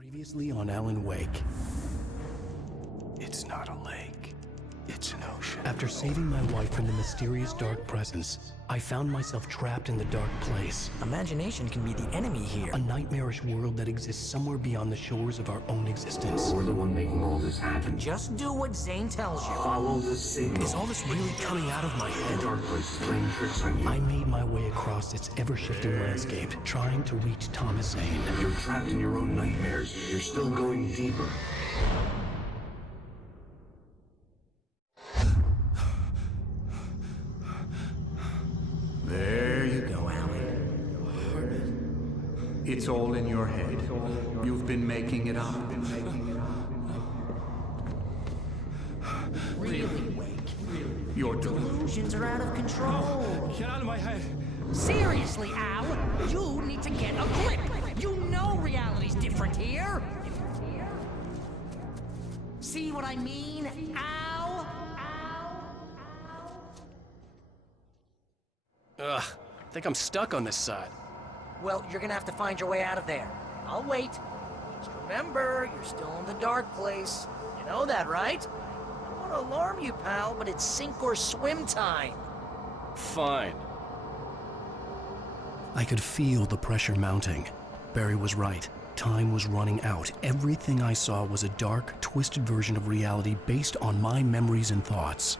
Previously on Alan Wake. It's not a lake. It's an ocean. After saving my wife from the mysterious dark presence, I found myself trapped in the dark place. Imagination can be the enemy here. A nightmarish world that exists somewhere beyond the shores of our own existence. We're the one making all this happen. Just do what Zane tells you. Follow the signal. Is all this really coming out of my head? The dark place is playing tricks on you. I made my way across its ever-shifting landscape, trying to reach Thomas Zane. You're trapped in your own nightmares. You're still going deeper. There you go, Alan. It's all in your head. You've been making it up. Really, Wake. Your delusion. Delusions are out of control. Get out of my head. Seriously, Al, you need to get a grip. You know reality's different here. See what I mean, Al? Ugh, I think I'm stuck on this side. Well, you're gonna have to find your way out of there. I'll wait. Just remember, you're still in the dark place. You know that, right? I don't want to alarm you, pal, but it's sink or swim time. Fine. I could feel the pressure mounting. Barry was right. Time was running out. Everything I saw was a dark, twisted version of reality based on my memories and thoughts.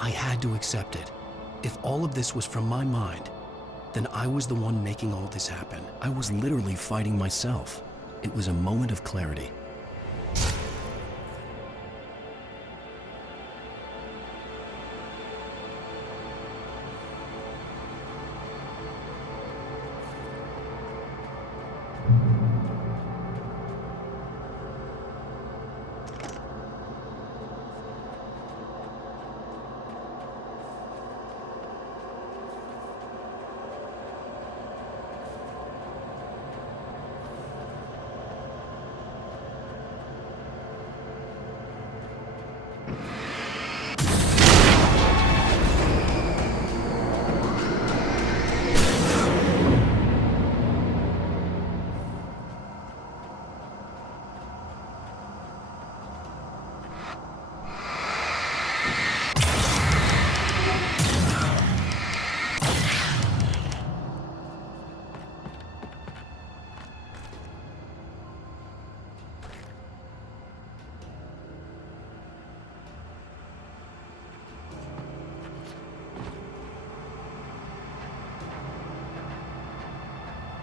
I had to accept it. If all of this was from my mind, then I was the one making all this happen. I was literally fighting myself. It was a moment of clarity.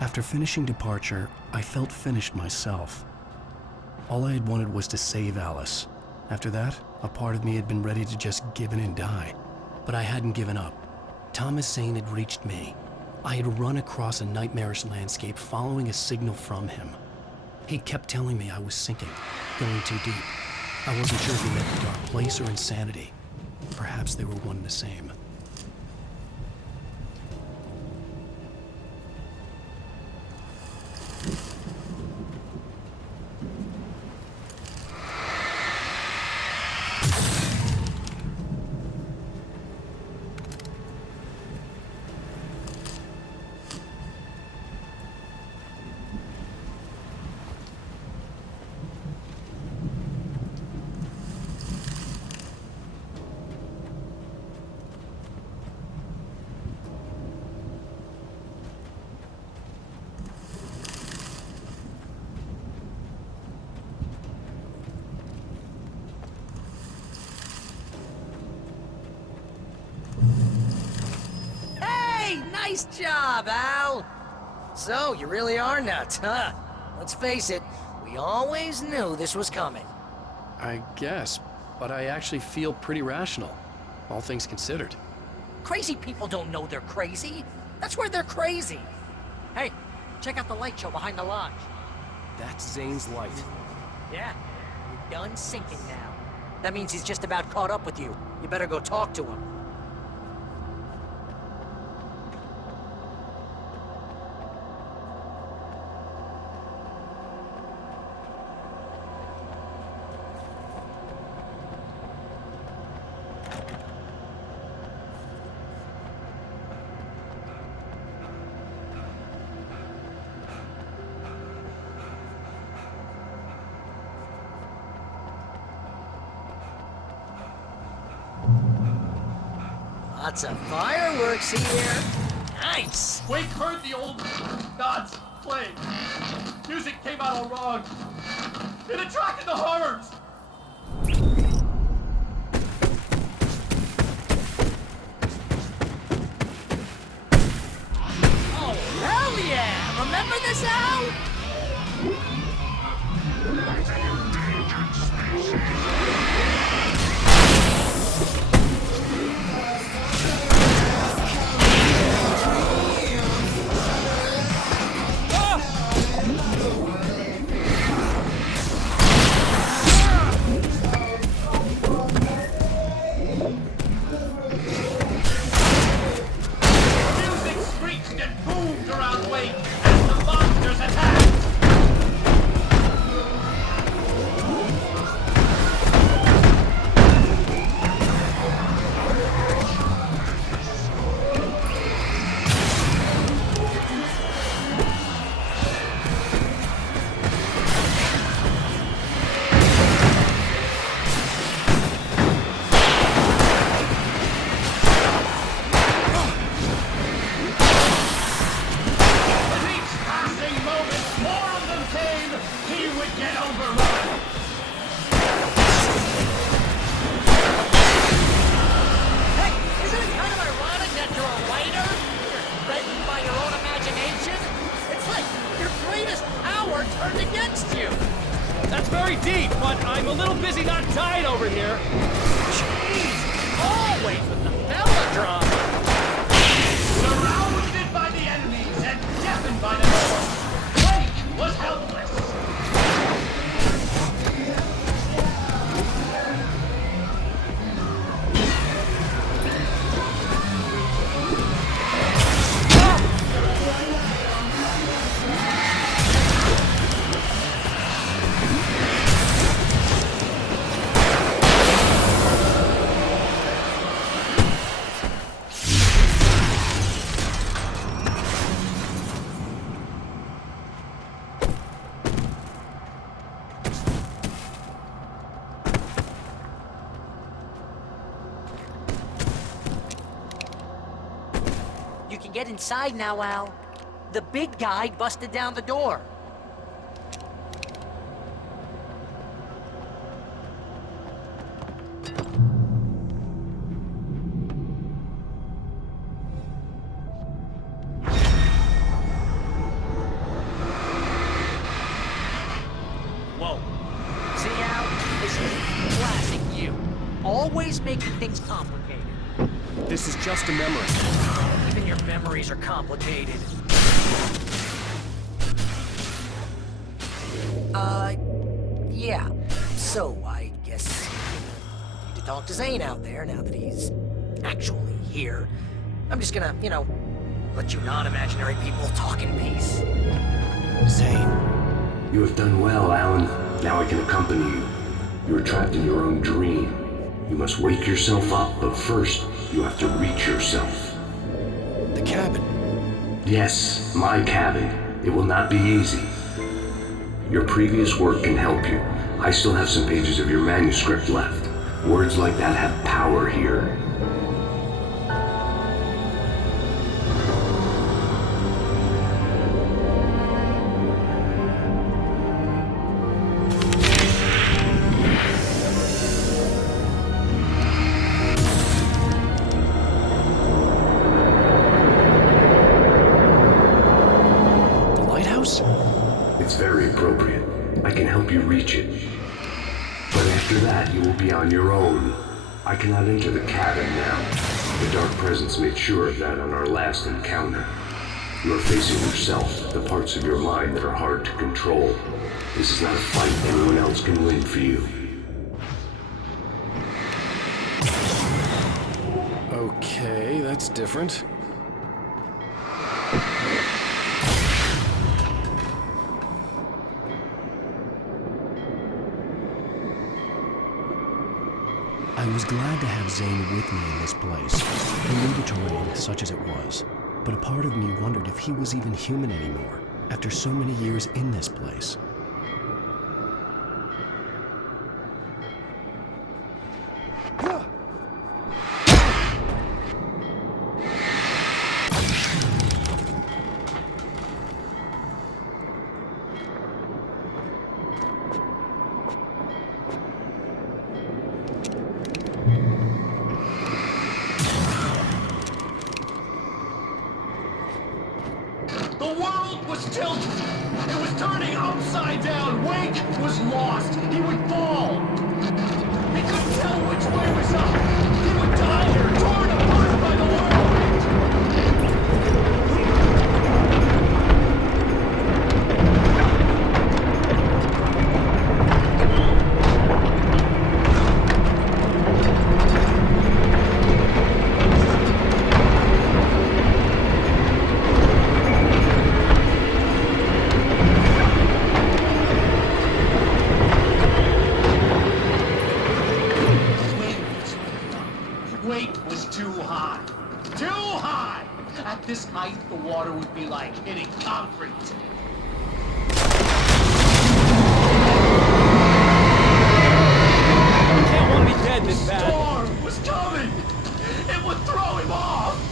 After finishing Departure, I felt finished myself. All I had wanted was to save Alice. After that, a part of me had been ready to just give in and die. But I hadn't given up. Thomas Zane had reached me. I had run across a nightmarish landscape following a signal from him. He kept telling me I was sinking, going too deep. I wasn't sure if he meant the dark place or insanity. Perhaps they were one and the same. Nice job, Al! So, you really are nuts, huh? Let's face it, we always knew this was coming. I guess, but I actually feel pretty rational, all things considered. Crazy people don't know they're crazy. That's where they're crazy. Hey, check out the light show behind the lodge. That's Zane's light. Yeah, you're done sinking now. That means he's just about caught up with you. You better go talk to him. Lots of fireworks here. Nice. Wake heard the old gods playing. Music came out all wrong. It attracted the horrors. Oh, hell yeah! Remember this, Al? Music screeched and boomed around Wake as the monsters attacked. With each passing moment, more of them came. He would get overrun. Hey, isn't it kind of ironic that you're a writer? You're threatened by your own imagination? It's like your greatest power turned against you. That's very deep, but I'm a little busy not dying over here. Jeez, always with the melodrama. Surrounded by the enemies and deafened by the noise, Wake was helpless. You can get inside now, Al. The big guy busted down the door. Whoa. See, Al? This is classic you. Always making things complicated. This is just a memory. Even your memories are complicated. Yeah. So, I guess you need to talk to Zane out there now that he's actually here. I'm just gonna, let you non-imaginary people talk in peace. Zane. You have done well, Alan. Now I can accompany you. You are trapped in your own dream. You must wake yourself up, but first, you have to reach yourself. The cabin. Yes, my cabin. It will not be easy. Your previous work can help you. I still have some pages of your manuscript left. Words like that have power here. The lighthouse? It's very appropriate. I can help you reach it. But After that, you will be on your own. I cannot enter the cabin now. The dark presence made sure of that on our last encounter. You are facing yourself, the parts of your mind that are hard to control. This is not a fight anyone else can win for you. Okay, that's different. I was glad to have Zane with me in this place. He knew the terrain, such as it was. But a part of me wondered if he was even human anymore, after so many years in this place. The world was tilted. It was turning upside down. Wake was lost. He would fall. He couldn't tell which way was up. He would die here, torn apart by the whirlwind. At this height, the water would be like hitting concrete. Can't want me dead this bad. The storm was coming! It would throw him off!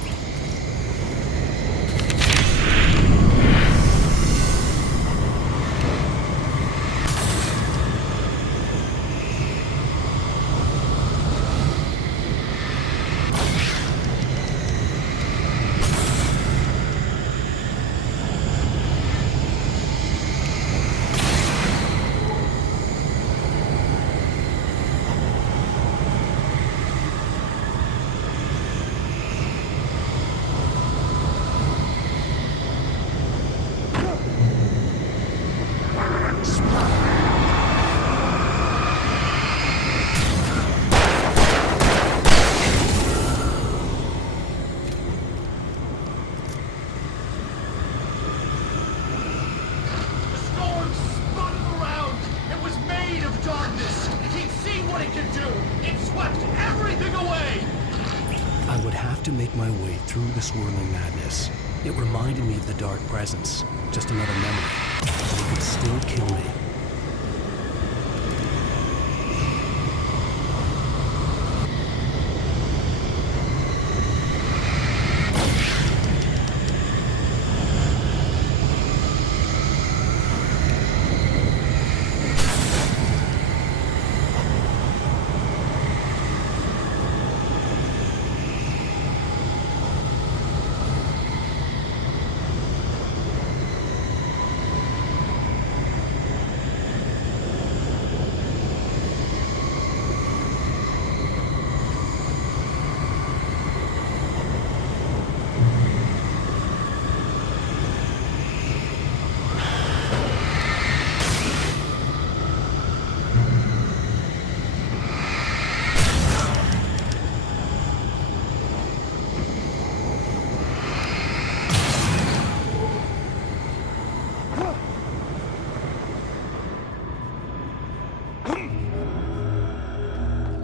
To make my way through the swirling madness. It reminded me of the dark presence, just another memory, but it could still kill me.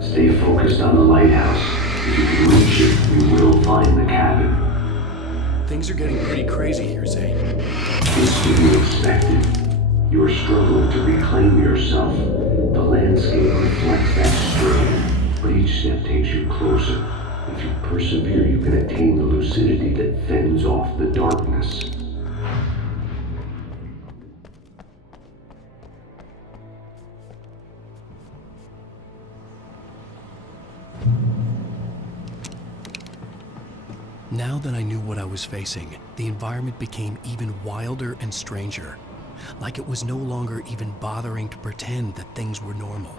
Stay focused on the lighthouse. If you can reach it, you will find the cabin. Things are getting pretty crazy here, Zane. It's to be expected. You are struggling to reclaim yourself. The landscape reflects that strain, but each step takes you closer. If you persevere, you can attain the lucidity that fends off the darkness. Now that I knew what I was facing, the environment became even wilder and stranger. Like it was no longer even bothering to pretend that things were normal.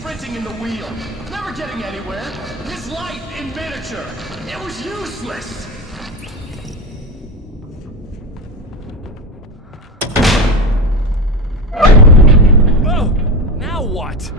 sprinting in the wheel, never getting anywhere. His life in miniature. It was useless. Oh! Now what?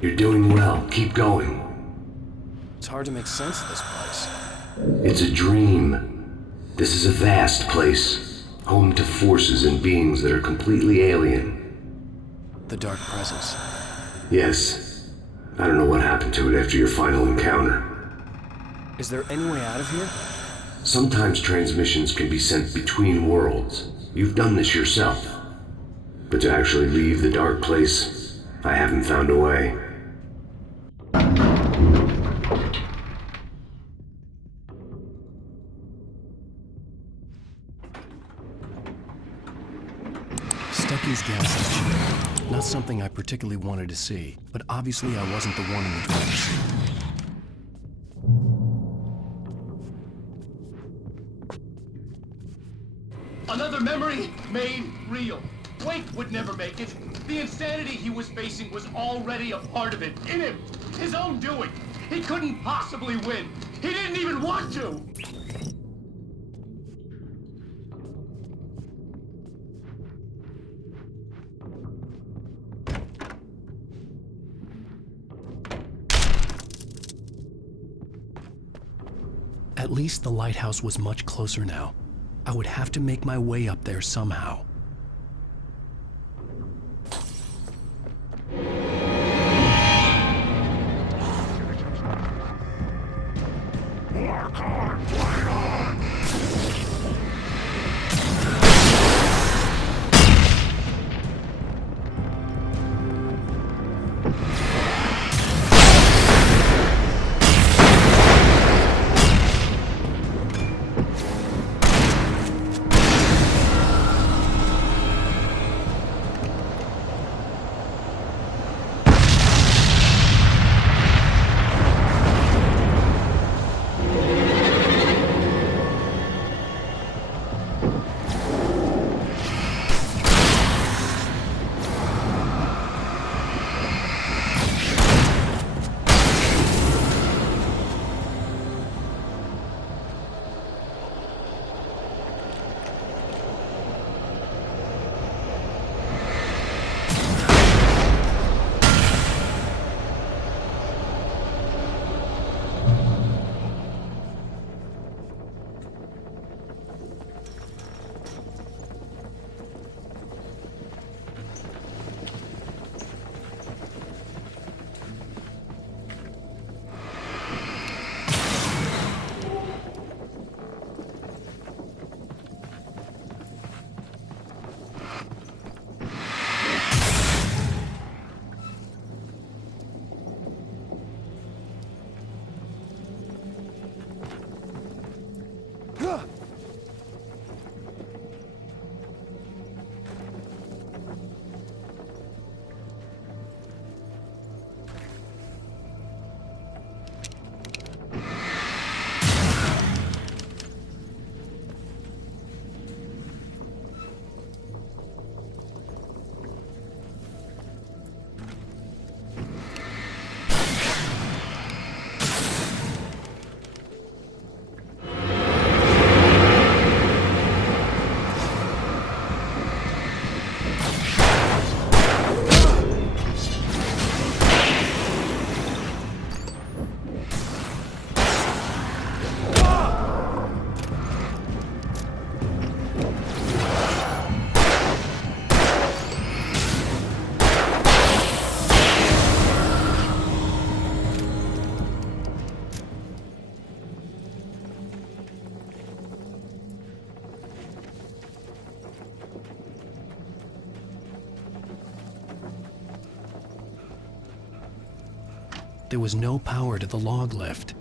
You're doing well. Keep going. It's hard to make sense of this place. It's a dream. This is a vast place, home to forces and beings that are completely alien. The dark presence. Yes. I don't know what happened to it after your final encounter. Is there any way out of here? Sometimes transmissions can be sent between worlds. You've done this yourself. But to actually leave the dark place, I haven't found a way. Stucky's gas station. Not something I particularly wanted to see, but obviously I wasn't the one in the driving seat. Another memory made real. Wake would never make it. The insanity he was facing was already a part of it, in him. His own doing. He couldn't possibly win. He didn't even want to. At least the lighthouse was much closer now. I would have to make my way up there somehow. There was no power to the log lift.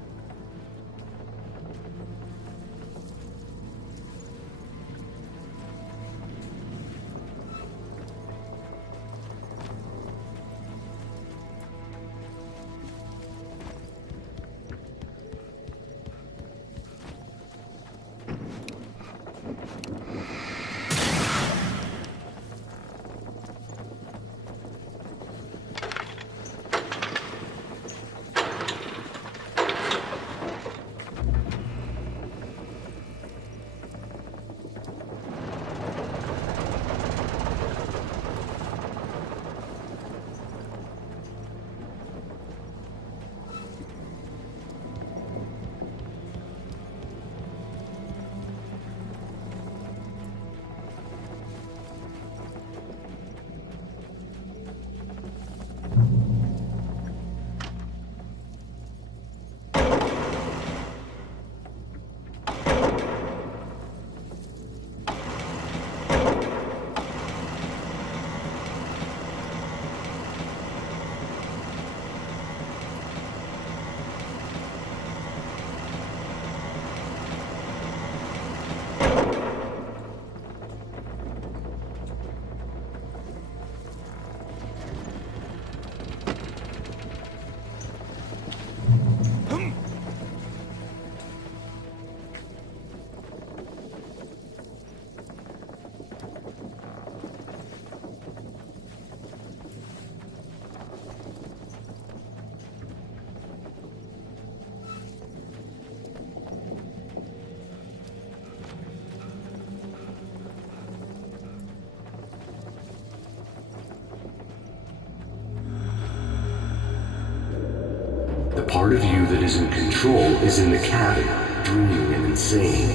part of you that is in control is in the cabin, dreaming and insane.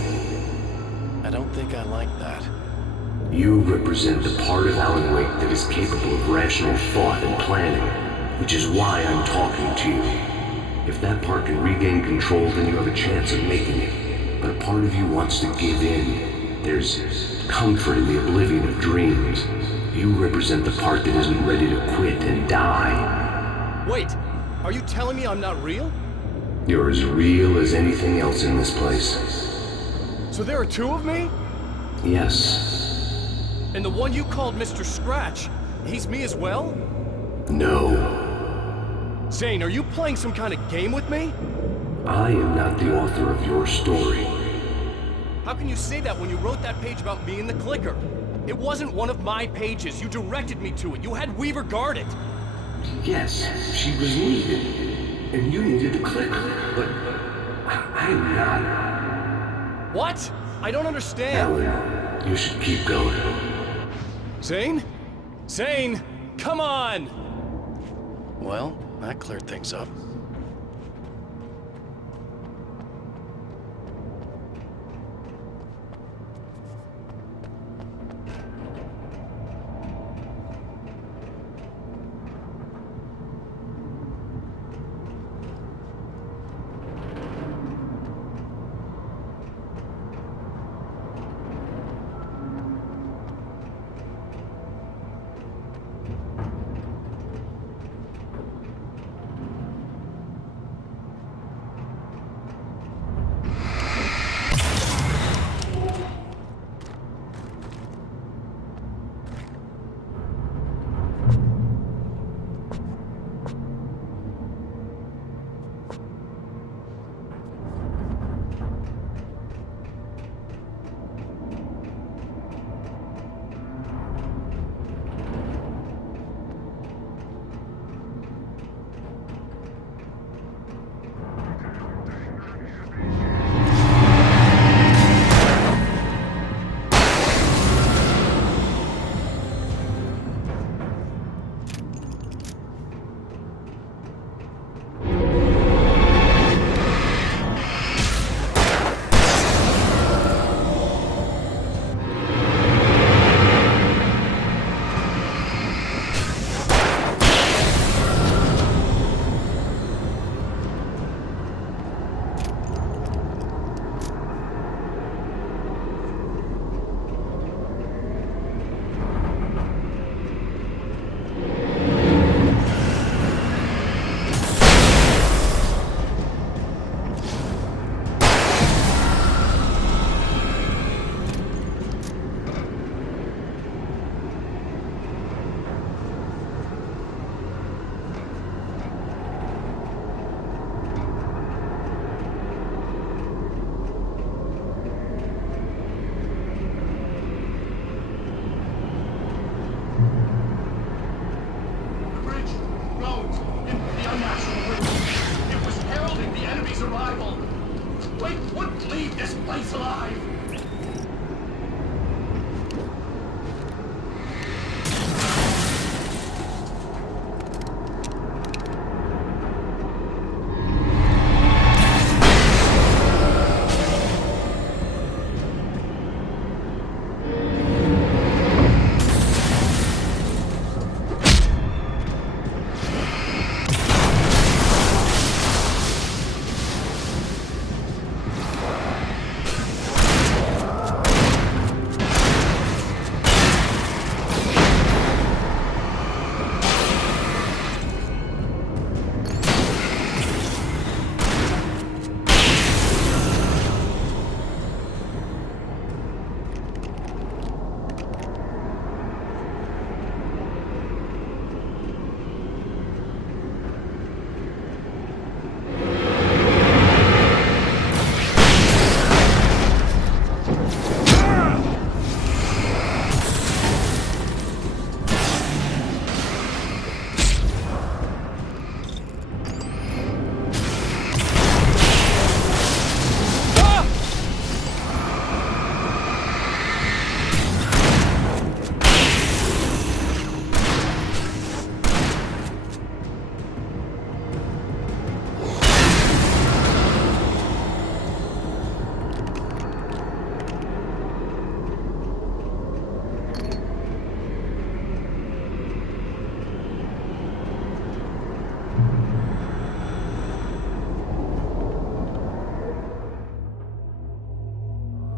I don't think I like that. You represent the part of Alan Wake that is capable of rational thought and planning, which is why I'm talking to you. If that part can regain control, then you have a chance of making it. But a part of you wants to give in. There's comfort in the oblivion of dreams. You represent the part that isn't ready to quit and die. Wait, are you telling me I'm not real? You're as real as anything else in this place. So there are two of me? Yes. And the one you called Mr. Scratch, he's me as well? No. Zane, are you playing some kind of game with me? I am not the author of your story. How can you say that when you wrote that page about me and the clicker? It wasn't one of my pages. You directed me to it. You had Weaver guard it. Yes, she was needed. And you needed the clicker. But I'm not. What? I don't understand. Alan, you should keep going. Zane? Zane! Come on! Well, that cleared things up.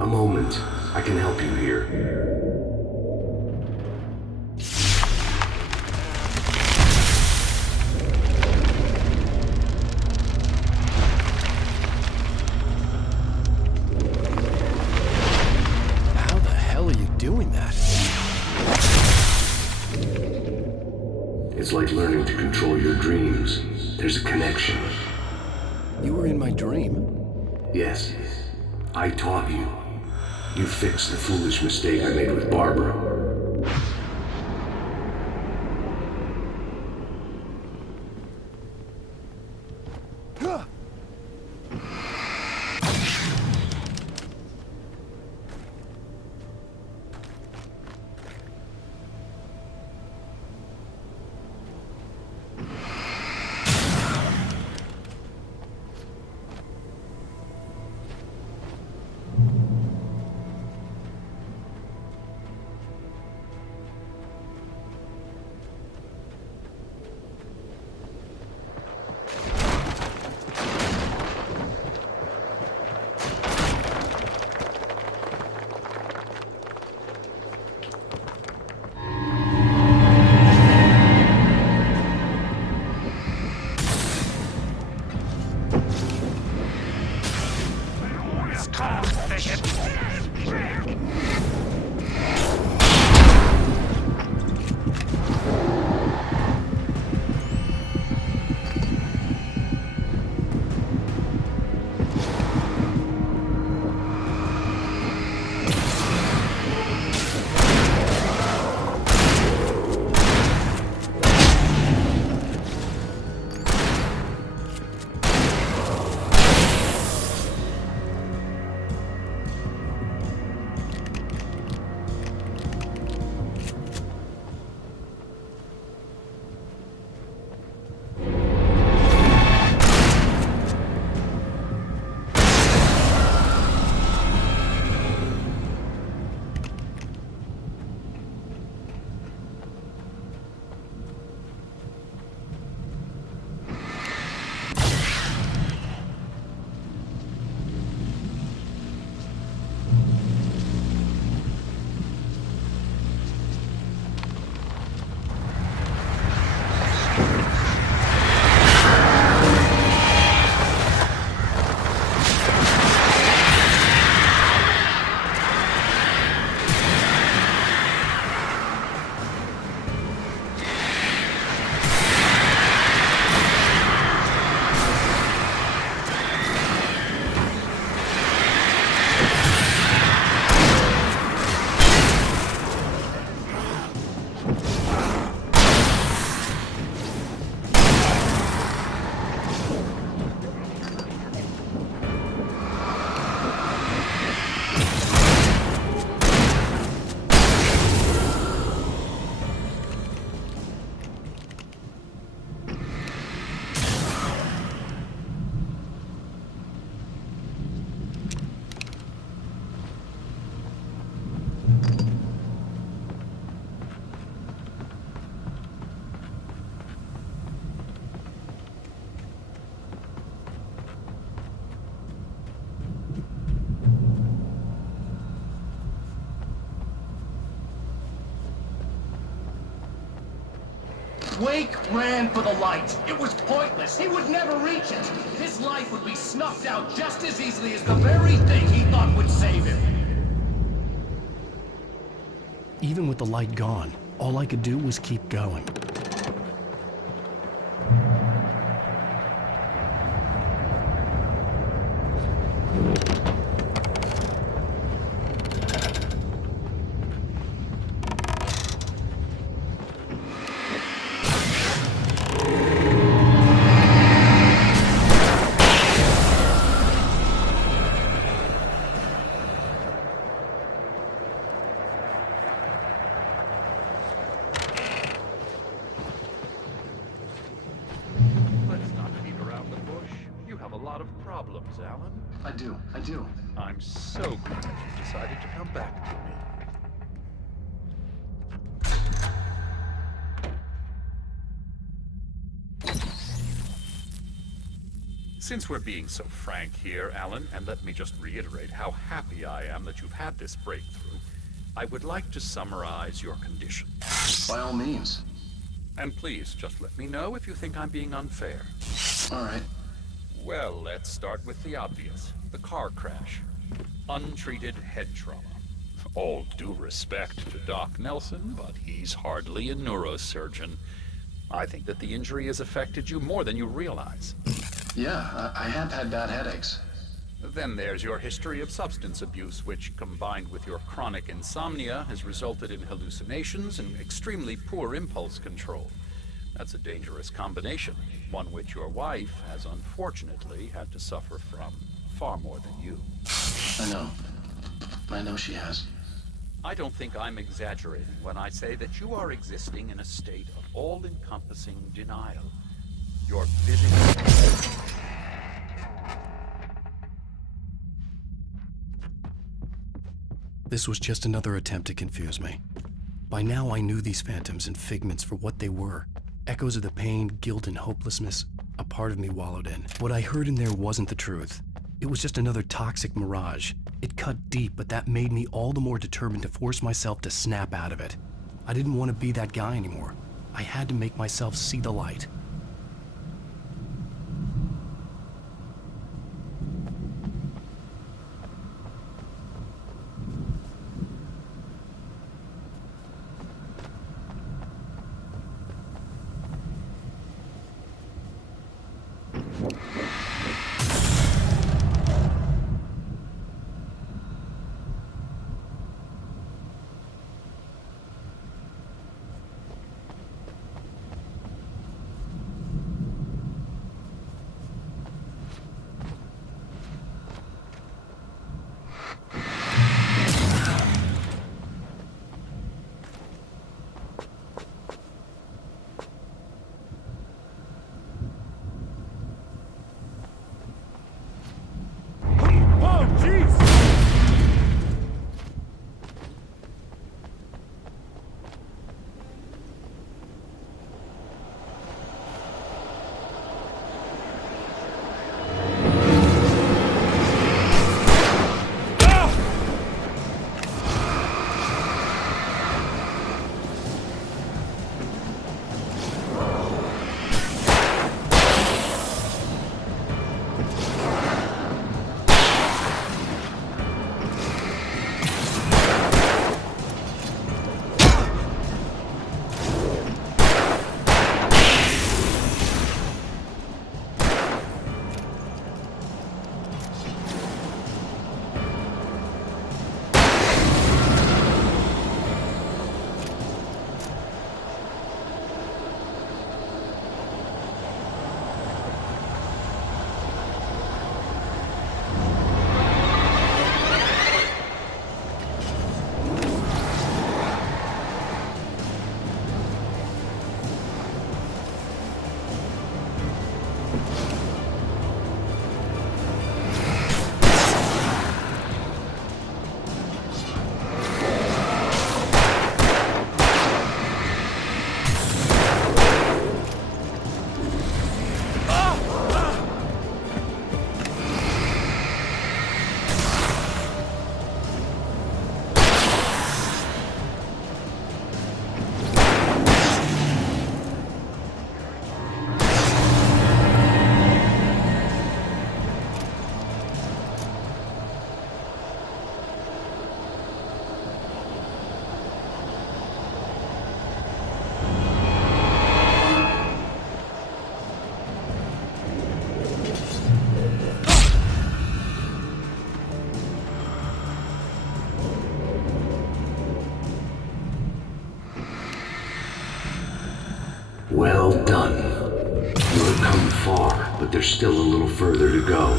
A moment. I can help you here. How the hell are you doing that? It's like learning to control your dreams. There's a connection. You were in my dream. Yes, I taught you. You fixed the foolish mistake I made with Barbara. Wake ran for the light. It was pointless. He would never reach it. His life would be snuffed out just as easily as the very thing he thought would save him. Even with the light gone, all I could do was keep going. I do. I'm so glad you decided to come back to me. Since we're being so frank here, Alan, and let me just reiterate how happy I am that you've had this breakthrough, I would like to summarize your condition. By all means. And please, just let me know if you think I'm being unfair. All right. Well, let's start with the obvious. The car crash. Untreated head trauma. All due respect to Doc Nelson, but he's hardly a neurosurgeon. I think that the injury has affected you more than you realize. Yeah, I have had bad headaches. Then there's your history of substance abuse, which, combined with your chronic insomnia, has resulted in hallucinations and extremely poor impulse control. That's a dangerous combination, one which your wife has unfortunately had to suffer from far more than you. I know she has. I don't think I'm exaggerating when I say that you are existing in a state of all-encompassing denial. You're vivid. This was just another attempt to confuse me. By now I knew these phantoms and figments for what they were. Echoes of the pain, guilt, and hopelessness a part of me wallowed in. What I heard in there wasn't the truth. It was just another toxic mirage. It cut deep, but that made me all the more determined to force myself to snap out of it. I didn't want to be that guy anymore. I had to make myself see the light. Well done. You have come far, but there's still a little further to go.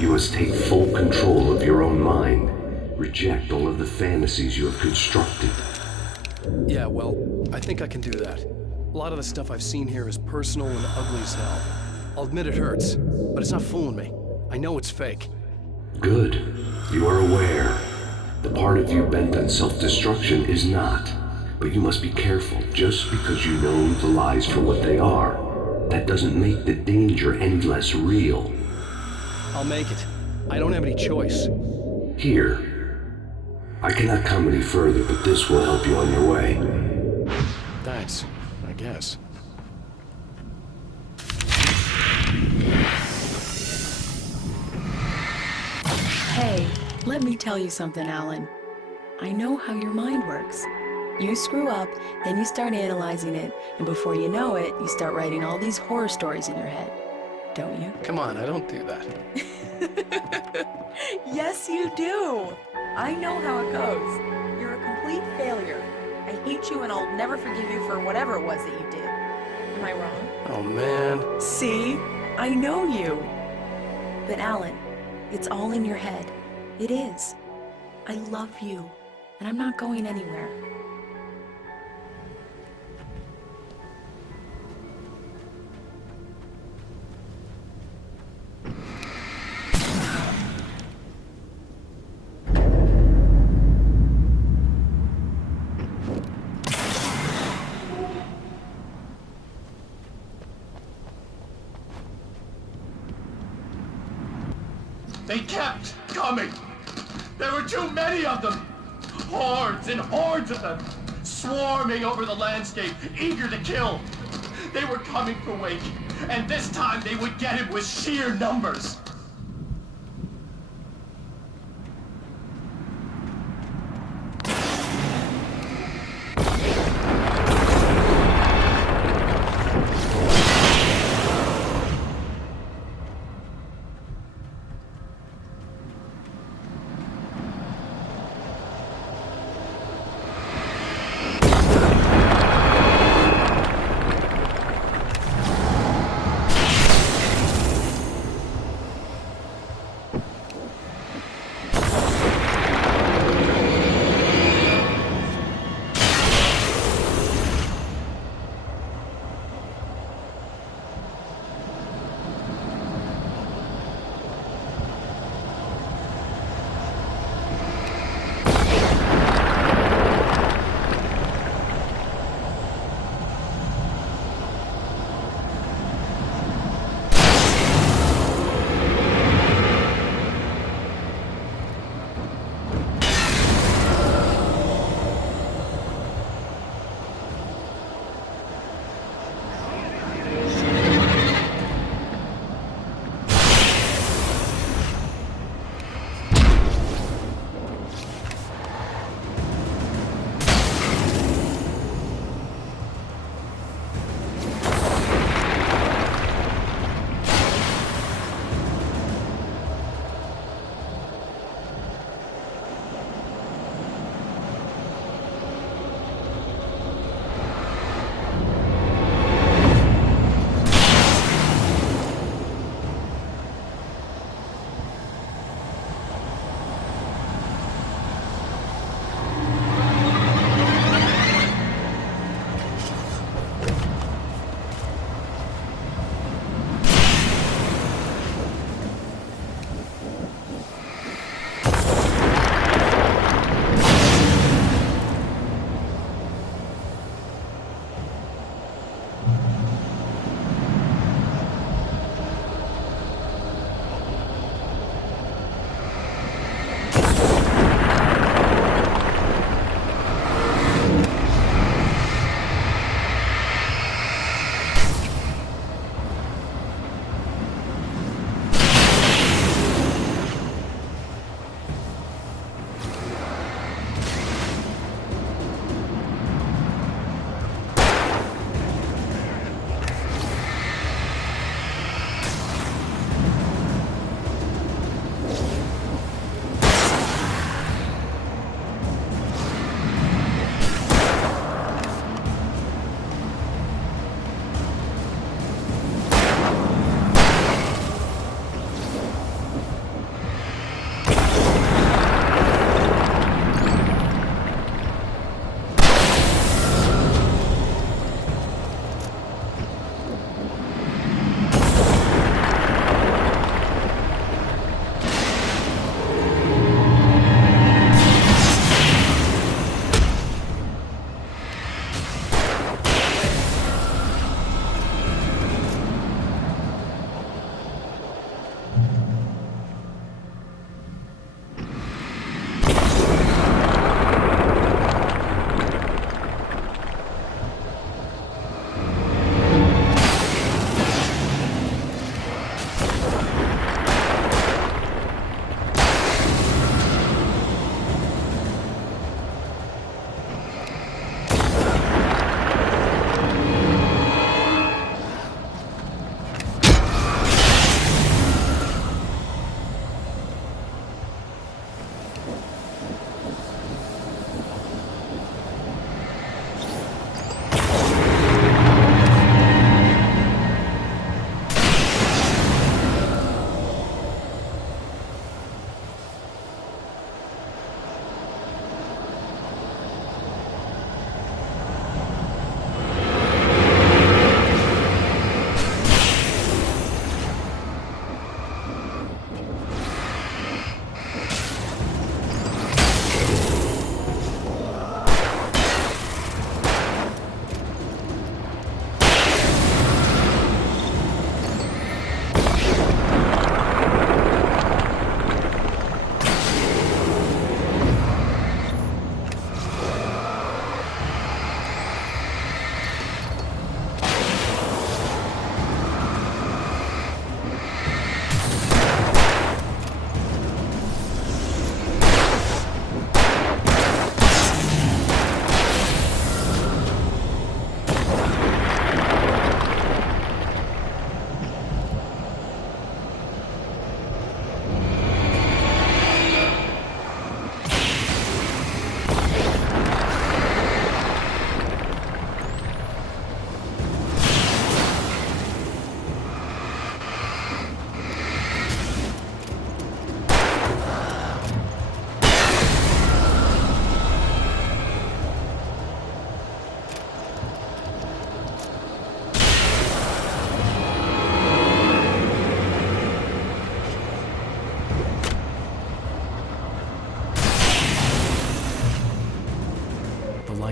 You must take full control of your own mind. Reject all of the fantasies you have constructed. Yeah, well, I think I can do that. A lot of the stuff I've seen here is personal and ugly as hell. I'll admit it hurts, but it's not fooling me. I know it's fake. Good. You are aware. The part of you bent on self-destruction is not. But you must be careful. Just because you know the lies for what they are, that doesn't make the danger any less real. I'll make it. I don't have any choice. Here. I cannot come any further, but this will help you on your way. Thanks, I guess. Hey, let me tell you something, Alan. I know how your mind works. You screw up, then you start analyzing it, and before you know it, you start writing all these horror stories in your head. Don't you? Come on, I don't do that. Yes, you do. I know how it goes. You're a complete failure. I hate you and I'll never forgive you for whatever it was that you did. Am I wrong? Oh, man. See? I know you. But Alan, it's all in your head. It is. I love you, and I'm not going anywhere. They kept coming. There were too many of them. Hordes and hordes of them, swarming over the landscape, eager to kill. They were coming for Wake, and this time they would get him with sheer numbers.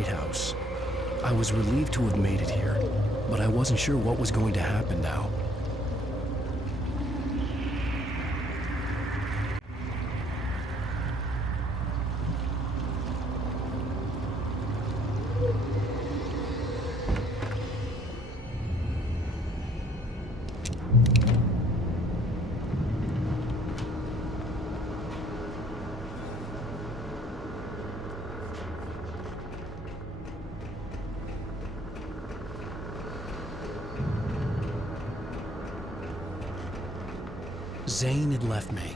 lighthouse. I was relieved to have made it here, but I wasn't sure what was going to happen now. Zane had left me.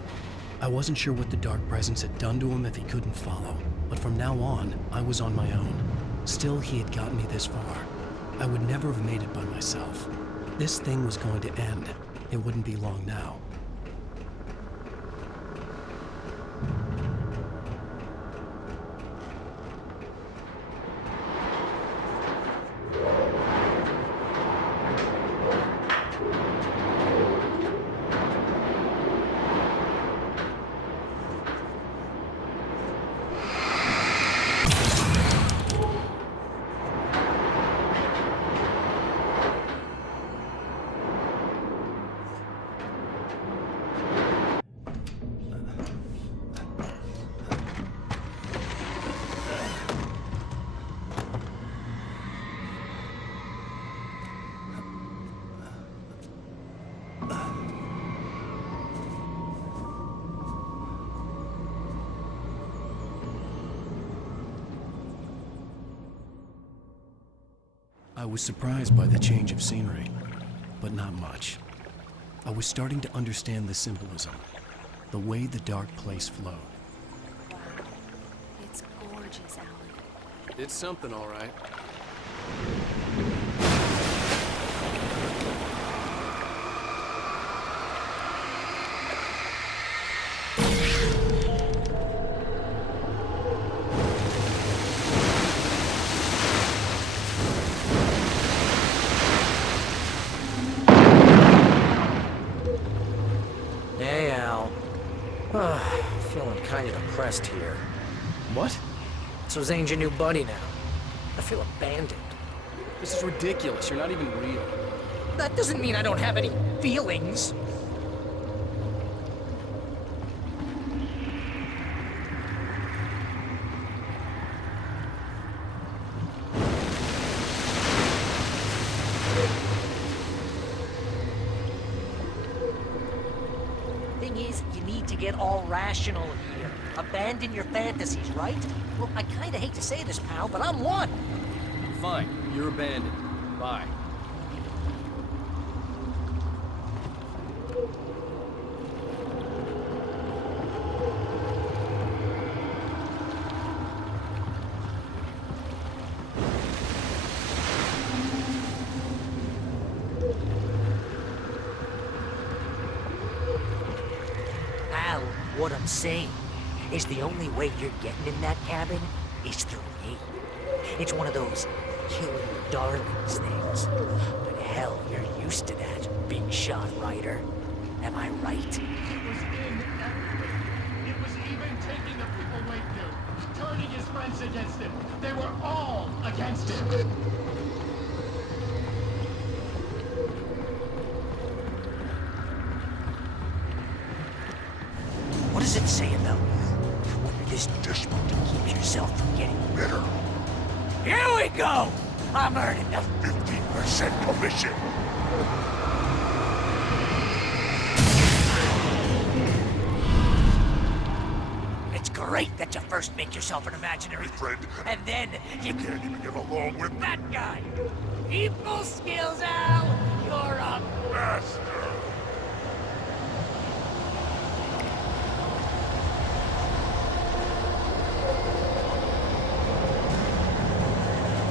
I wasn't sure what the dark presence had done to him if he couldn't follow, but from now on, I was on my own. Still, he had gotten me this far. I would never have made it by myself. This thing was going to end. It wouldn't be long now. I was surprised by the change of scenery, but not much. I was starting to understand the symbolism, the way the dark place flowed. Wow. It's gorgeous, Alan. It's something, all right. Hey, Al. Feeling kind of depressed here. What? So Zane's your new buddy now. I feel abandoned. This is ridiculous. You're not even real. That doesn't mean I don't have any feelings. Thing is, you need to get all rational here. Abandon your fantasies, right? Well, I kinda hate to say this, pal, but I'm one. Fine. You're abandoned. Bye. Al, what I'm saying is the only way you're getting in that cabin is through me. It's one of those kill your darlings things. But hell, you're used to that, big shot writer. Am I right? It was in everything. It was even taking the people Wake knew, turning his friends against him. They were all against him. What does it say about you? This dishwasher keeps yourself from getting bitter. Here we go! I'm earning the 15% commission. It's great that you first make yourself an imaginary friend, and then you can't even get along with that guy. People skills, Al. You're a master.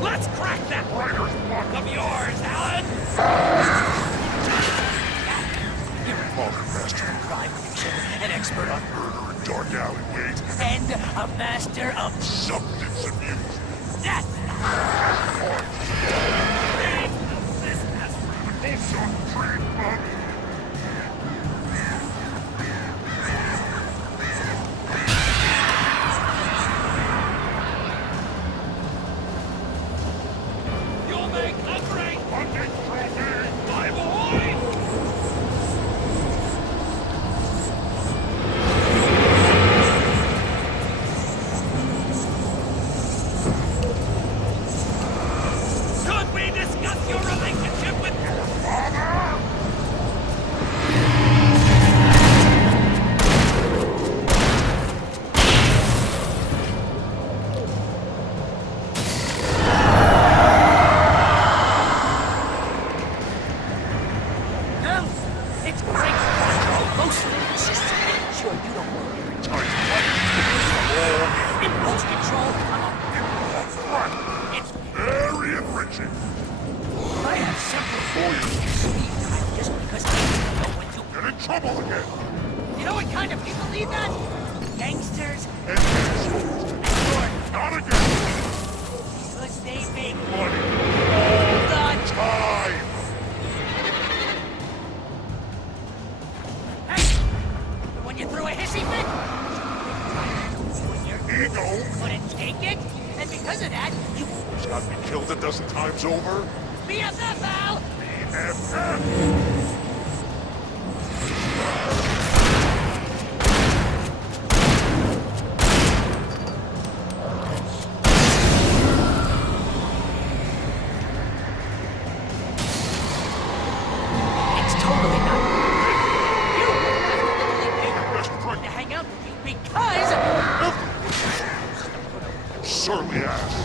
Let's crack that writer's block of yours, Alan! You're a master of crime fiction, an expert on murder and dark alleyways, and a master of substance abuse. That's secret? When you're Ego? couldn't take it? And because of that, you He's got me killed a dozen times over. BFF, Al! BFF! It's totally not. You have to literally pay Best friend to hang out with you because... surly ass.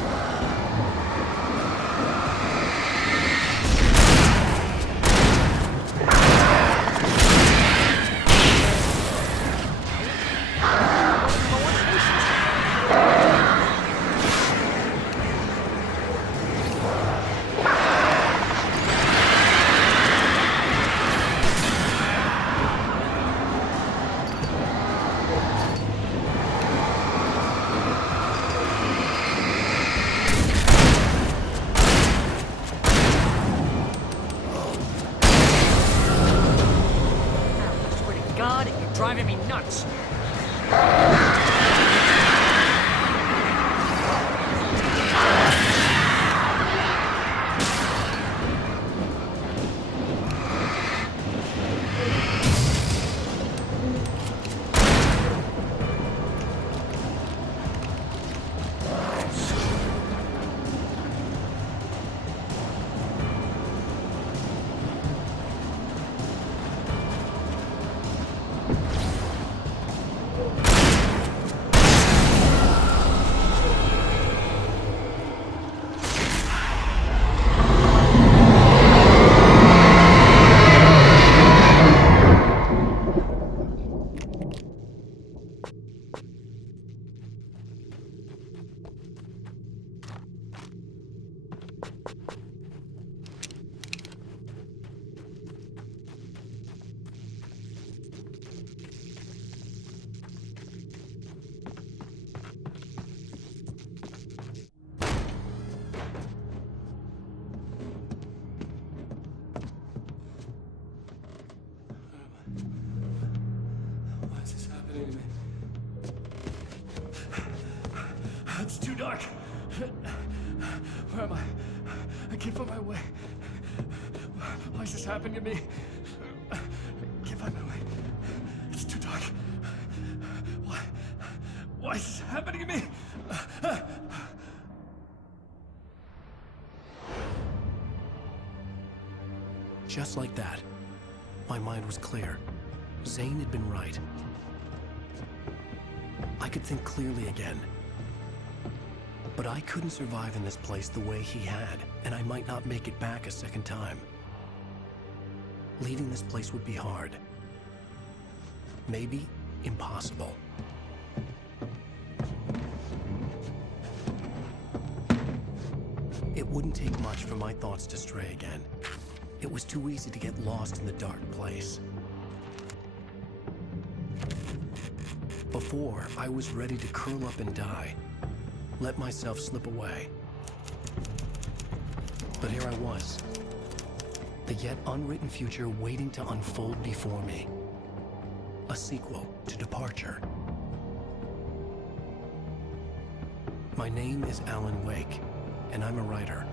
I swear to God, you're driving me nuts. Why is this happening to me? It's too dark. Where am I? I can't find my way. Why is this happening to me? I can't find my way. It's too dark. Why is this happening to me? Just like that, my mind was clear. Zane had been right. I could think clearly again. But I couldn't survive in this place the way he had, and I might not make it back a second time. Leaving this place would be hard. Maybe impossible. It wouldn't take much for my thoughts to stray again. It was too easy to get lost in the dark place. Before, I was ready to curl up and die. Let myself slip away. But here I was. The yet unwritten future waiting to unfold before me. A sequel to Departure. My name is Alan Wake, and I'm a writer.